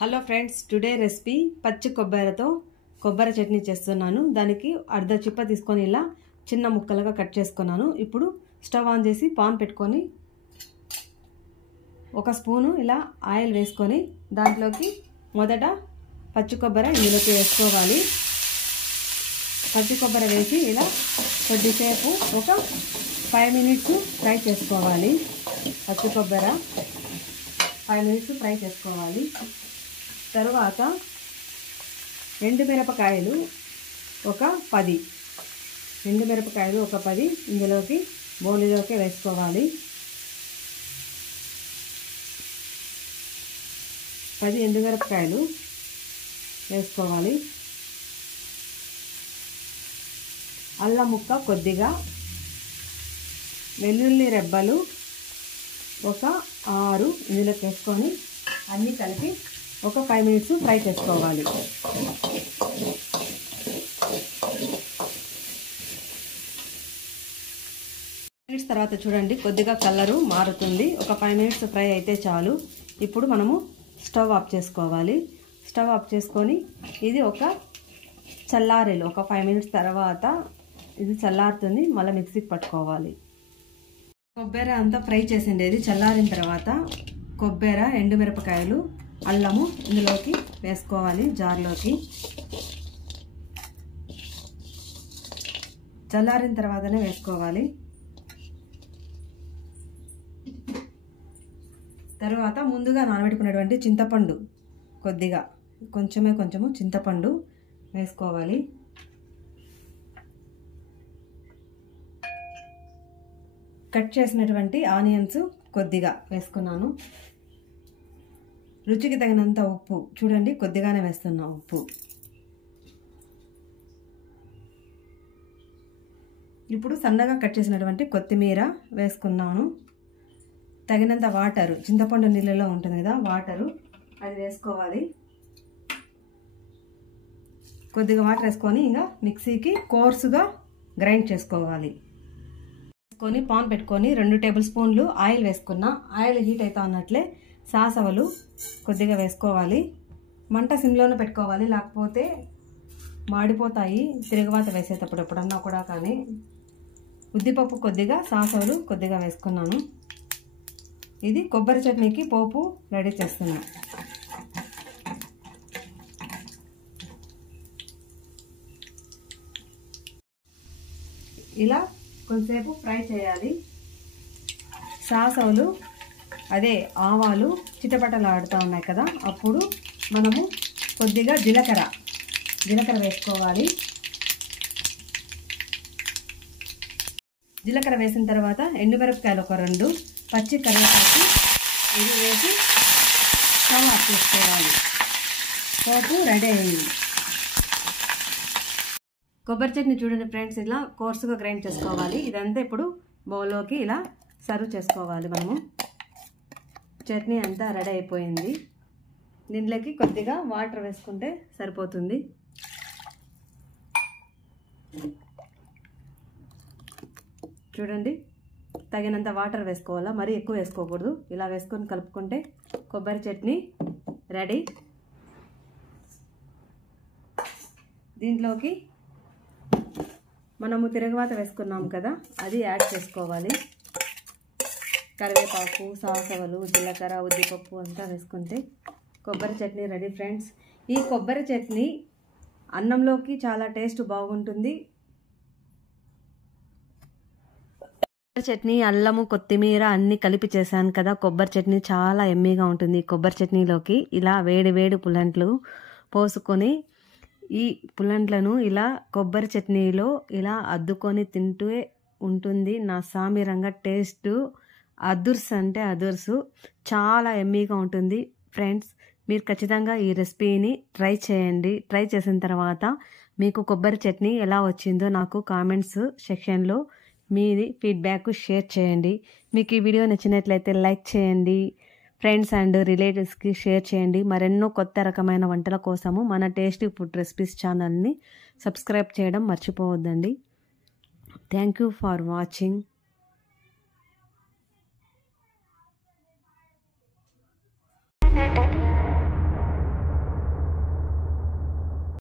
Hello friends, today recipe పచ్చి కొబ్బరితో కొబ్బరి చట్నీ చేస్తున్నాను. దానికి అర్ధ చిప్ప తీసుకొని ఇలా చిన్న ముక్కలుగా కట్ చేసుకున్నాను. ఇప్పుడు స్టవ్ ఆన్ చేసి పాన్ పెట్టుకొని ఒక స్పూను ఇలా ఆయిల్ వేసుకొని దాంట్లోకి మొదట పచ్చి కొబ్బరి ఇందులోకి వేసుకోవాలి. పచ్చి కొబ్బరి వేసి ఇలా కొద్దిసేపు ఒక 5 మినిట్స్ ఫ్రై చేసుకోవాలి. పచ్చి కొబ్బరి 5 మినిట్స్ ఫ్రై చేసుకోవాలి. తరువాత ఎండుమిరపకాయలు ఒక 10 ఇందులోకి బౌల్లోకి వేసుకోవాలి. 10 ఎండుమిరపకాయలు వేసుకోవాలి. అల్లం ముక్క కొద్దిగా, వెల్లుల్లి రెబ్బలు ఒక 6 ఇందులోకి వేసుకొని అన్నీ కలిపి ఒక 5 మినిట్స్ ఫ్రై చేసుకోవాలి. మినిట్స్ తర్వాత చూడండి కొద్దిగా కలరు మారుతుంది. ఒక 5 మినిట్స్ ఫ్రై అయితే చాలు. ఇప్పుడు మనము స్టవ్ ఆఫ్ చేసుకోవాలి. స్టవ్ ఆఫ్ చేసుకొని ఇది ఒక చల్లారేలు ఒక 5 మినిట్స్ తర్వాత ఇది చల్లారుతుంది. మళ్ళీ మిక్సీకి పట్టుకోవాలి. కొబ్బరి అంతా ఫ్రై చేసిండేది చల్లారిన తర్వాత కొబ్బరి, ఎండుమిరపకాయలు, అల్లము ఇందులోకి వేసుకోవాలి. జార్లోకి చల్లారిన తర్వాతనే వేసుకోవాలి. తర్వాత ముందుగా నానబెట్టుకున్నటువంటి చింతపండు కొద్దిగా కొంచెము చింతపండు వేసుకోవాలి. కట్ చేసినటువంటి ఆనియన్స్ కొద్దిగా వేసుకున్నాను. రుచికి తగినంత ఉప్పు చూడండి, కొద్దిగానే వేస్తున్నా ఉప్పు. ఇప్పుడు సన్నగా కట్ చేసినటువంటి కొత్తిమీర వేసుకున్నాను. తగినంత వాటరు, చింతపండు నీళ్ళలో ఉంటుంది కదా వాటరు, అది వేసుకోవాలి. కొద్దిగా వాటర్ వేసుకొని ఇంకా మిక్సీకి కోర్సుగా గ్రైండ్ చేసుకోవాలి. వేసుకొని పాన్ పెట్టుకొని 2 టేబుల్ స్పూన్లు ఆయిల్ వేసుకున్నా. ఆయిల్ హీట్ అవుతా ఉన్నట్లే సాసవలు కొద్దిగా వేసుకోవాలి. మంట సిమ్లోనే పెట్టుకోవాలి, లేకపోతే మాడిపోతాయి తిరగవాత వేసేటప్పుడు ఎప్పుడన్నా కూడా. కానీ ఉద్దిపప్పు కొద్దిగా, సాసవలు కొద్దిగా వేసుకున్నాను. ఇది కొబ్బరి చట్నీకి పోపు రెడీ చేస్తున్నా. ఇలా కొంచెంసేపు ఫ్రై చేయాలి. సాసవలు అదే ఆవాలు చిటపటలాడుతూ ఉన్నాయి కదా, అప్పుడు మనము కొద్దిగా జీలకర్ర వేసుకోవాలి. జీలకర్ర వేసిన తర్వాత ఎండుమిరపకాయలు ఒక 2, పచ్చి కరివేపాకు ఇది వేసి స్టవ్ ఆఫ్ చేసుకోవాలి. పోపు రెడీ అయింది. కొబ్బరి చట్నీ చూడండి ఫ్రెండ్స్, ఇలా కోర్సుగా గ్రైండ్ చేసుకోవాలి. ఇదంతా ఇప్పుడు బౌల్లోకి ఇలా సర్వ్ చేసుకోవాలి. మనము చట్నీ అంతా రెడీ అయిపోయింది. దీంట్లోకి కొద్దిగా వాటర్ వేసుకుంటే సరిపోతుంది. చూడండి, తగినంత వాటర్ వేసుకోవాలా, మరీ ఎక్కువ వేసుకోకూడదు. ఇలా వేసుకొని కలుపుకుంటే కొబ్బరి చట్నీ రెడీ. దీంట్లోకి మనము తిరగవాత వేసుకున్నాం కదా, అది యాడ్ చేసుకోవాలి. కరివేపాకు, సాసవలు, జీలకర్ర, ఉద్దిపప్పు అంతా వేసుకుంటే కొబ్బరి చట్నీ రెడీ ఫ్రెండ్స్. ఈ కొబ్బరి చట్నీ అన్నంలోకి చాలా టేస్ట్ బాగుంటుంది. కొబ్బరి చట్నీ అల్లము, కొత్తిమీర అన్నీ కలిపి చేశాను కదా, కొబ్బరి చట్నీ చాలా ఎమ్మీగా ఉంటుంది. కొబ్బరి చట్నీలోకి ఇలా వేడి పులంట్లు పోసుకొని ఈ పులంట్లను ఇలా కొబ్బరి చట్నీలో ఇలా అద్దుకొని తింటూ ఉంటుంది. నా సామిరంగా టేస్ట్ అదుర్స్ అంటే అదుర్సు, చాలా ఎమ్మీగా ఉంటుంది ఫ్రెండ్స్. మీరు ఖచ్చితంగా ఈ రెసిపీని ట్రై చేయండి. ట్రై చేసిన తర్వాత మీకు కొబ్బరి చట్నీ ఎలా వచ్చిందో నాకు కామెంట్స్ సెక్షన్లో మీది ఫీడ్బ్యాక్ షేర్ చేయండి. మీకు ఈ వీడియో నచ్చినట్లయితే లైక్ చేయండి. ఫ్రెండ్స్ అండ్ రిలేటివ్స్కి షేర్ చేయండి. మరెన్నో కొత్త రకమైన వంటల కోసము మన టేస్టీ ఫుడ్ రెసిపీస్ ఛానల్ని సబ్స్క్రైబ్ చేయడం మర్చిపోవద్దండి. Thank you for watching.